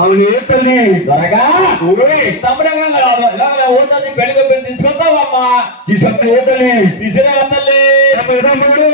అవును ఏ తల్లి త్వరగా తమ్ముడు పెళ్లి తీసుకొస్తావమ్మా తీసుకొస్తా ఏ తల్లి తీసుకురా తల్లి తమ్ముడు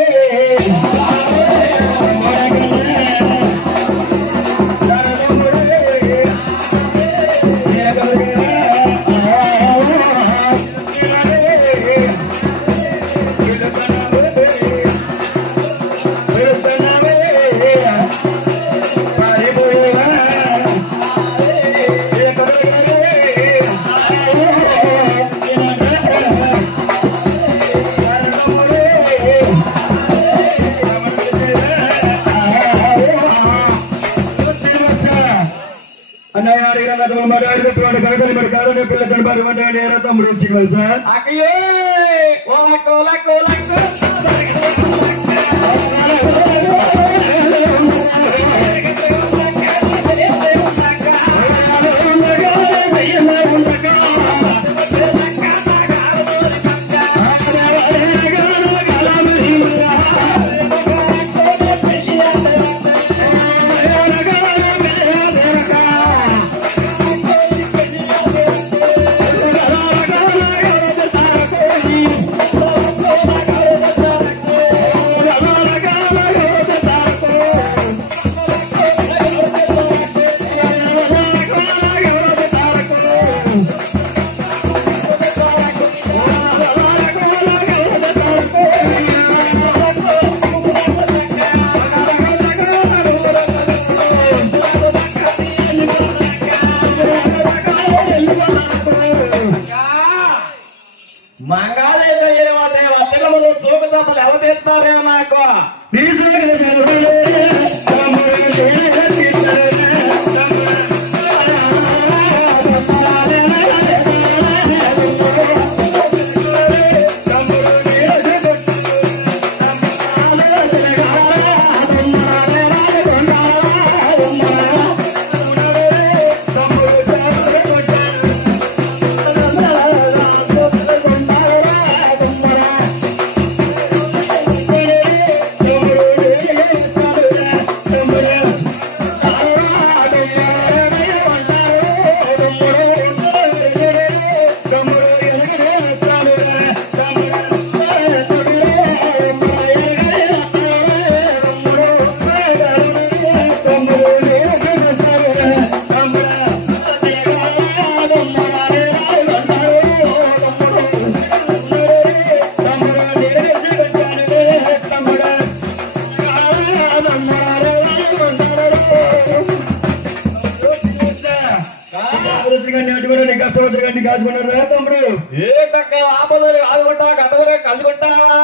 కాచుకున్నారా తమ్ముడు? ఏటక్క ఆపదలు ఆదుకుంటా గట్టవరే కలుగుంటావా?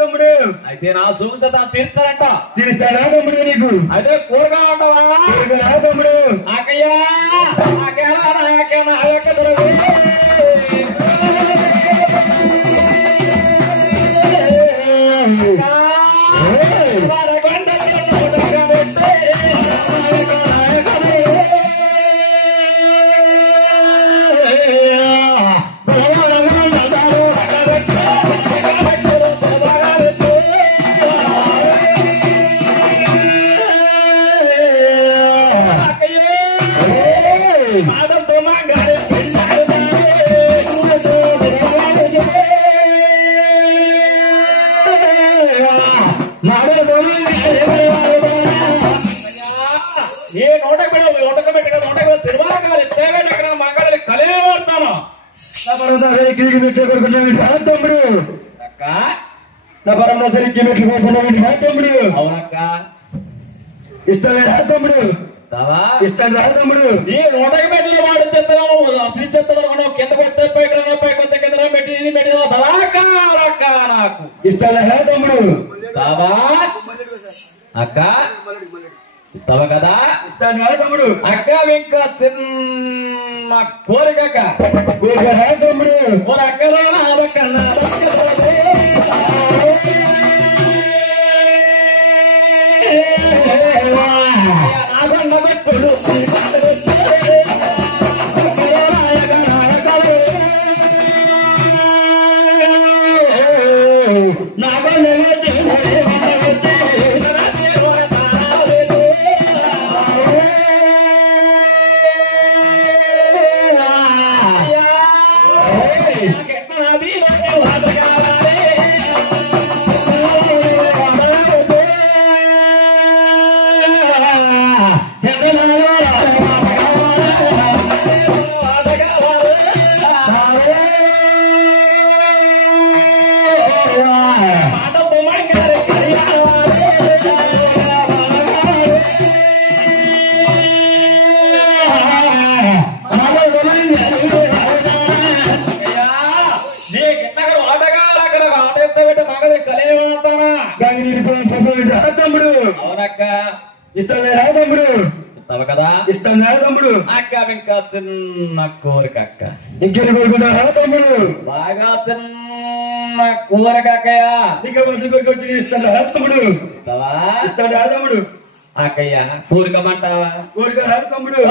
తమ్ముడు అయితే నా సూచత తీరుస్తారంట. తీరుస్తారా తమ్ముడు నీకు? అయితే కూరగా ఉంటావా తమ్ముడు? అక్కయ్యా తమ్ముడు అవునక్క ఇష్టం రా తమ్ముడు ఇష్టం రా తమ్ముడు ఈ 100 మెట్లు వాడు చెప్తాను అసలు చెప్తాను కింద కొట్టే పైకి కింద పెట్టి నాకు ఇష్టం రా తమ్ముడు అక్క ఇస్తావా కదా? ఇస్తాను కదా తమ్ముడు. అక్క ఇంకా చిన్న కోరిక తమ్ముడు అక్కలో తమ్ముడు అవునక్క ఇష్టం లేదా తమ్ముడు? ఇస్తావు కదా? ఇష్టం లేదా తమ్ముడు? అక్క ఇంకా చిన్న కోరిక అక్క ఇంకెన్ని కోరుకుంటారా తమ్ముడు? బాగా చిన్న కోరిక అక్కయ్య ఇంకా మంచి కోరిక వచ్చి ఇష్టం లేదా తమ్ముడు? ఇష్టం లేదా తమ్ముడు? అక్కయ్య కోరికమంటావా? కోరిక రాదు తమ్ముడు.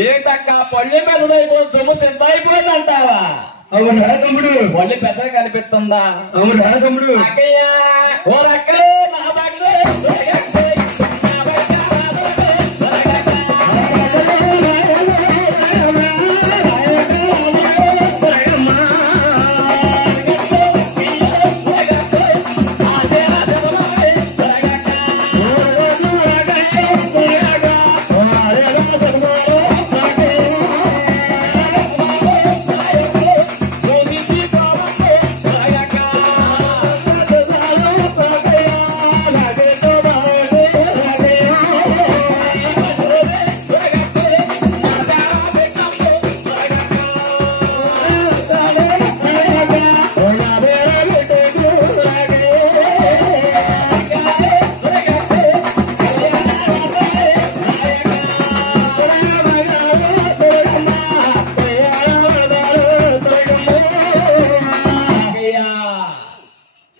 ఏంటక్క పళ్ళె పెద్దదైపోయింది సొమ్ము సిద్ధ అయిపోయింది అంటావా? అవునా తమ్ముడు? పళ్ళె పెద్దగా కనిపిస్తుందా? అవునా తమ్ముడు? అక్కయ్య ఓ అక్కడే నా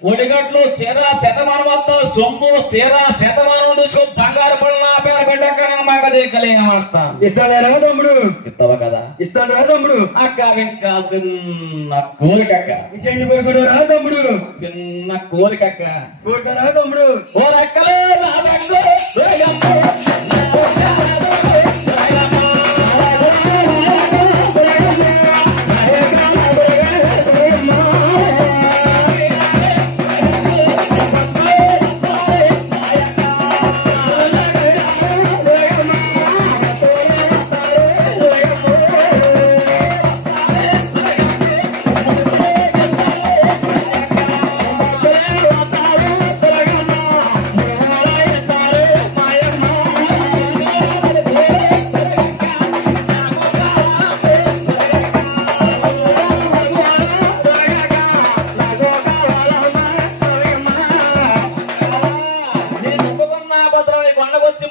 ఒడిగట్లు చీర శతమానం వస్తావు సొమ్ము చీర శతమానం తీసుకొని బంగారు పళ్ళు నా పేరు పెట్టాక మాక దిక్కలేమంటా ఇస్తాడా తమ్ముడు ఇస్తావా కదా ఇస్తాడా తమ్ముడు అక్క ఇంకా చిన్న కోరికక్క ఇంకేంటి కోరుకుడు రా తమ్ముడు చిన్న కోరికక్క కోరిక రా తమ్ముడు ఓ రెక్కలే నా రెక్కలు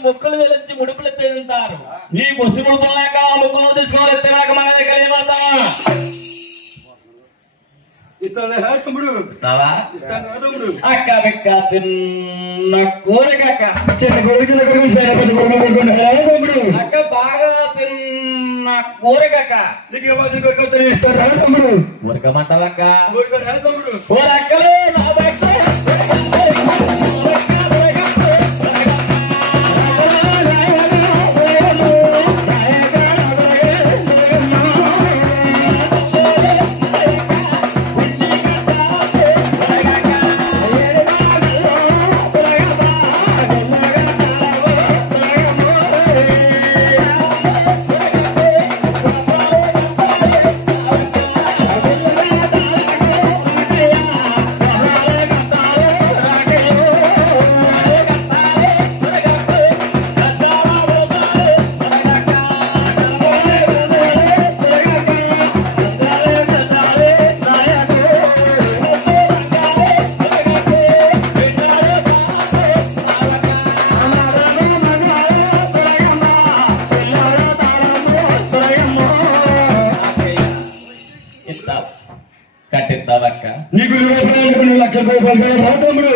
మొక్కలు తెలిసి ముడుపులు ఎత్తారు నీకు వస్తు ముడుపులు లేక ముక్కులు తీసుకోవాలి ఎత్తినాక మన దగ్గర ఏమంటావా ఇస్తాడా తమ్ముడు ఇస్తావా ఇస్తాడా తమ్ముడు అక్క బిక్క చిన్న కోరికక్క చిన్న కొడుకు చిన్న కొడుకు సరే పెద్ద కొడుకు కొడుకుంటా తమ్ముడు అక్క బాగా చిన్న కోరికక్క నీకు ఏమాత్రం కొడుకు ఇస్తాడా తమ్ముడు కోరికమంటావక్క కోరిక రా తమ్ముడు ఓ అక్కలు నా దగ్గర కట్టిస్తావక్క నీకు 20 రూపాయలు రా తమ్ముడు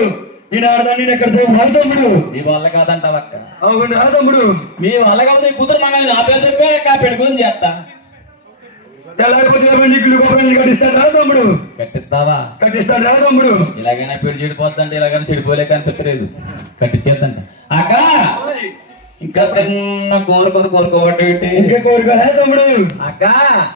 నేను ఆడదాన్ని నేను ఎక్కడ రా తమ్ముడు మీ వల్ల కాదంటావక్క అవును రా తమ్ముడు మీ వల్ల కాదు నీ కూతురు మగ నా పేరు చెప్పే పెట్టుకుని చేస్తా తెల్లారిపోతే నీకు 20 రూపాయలు కట్టిస్తాడు రా తమ్ముడు కట్టిస్తావా కట్టిస్తాడు రా తమ్ముడు ఇలాగైనా పెళ్లి చెడిపోతుందంటే ఇలాగైనా చెడిపోలేక అనిపించలేదు కట్టించేద్దంట అక్క ఇంకా చిన్న కోరుకోబట్టి ఇంకే కోరిక రా తమ్ముడు అక్క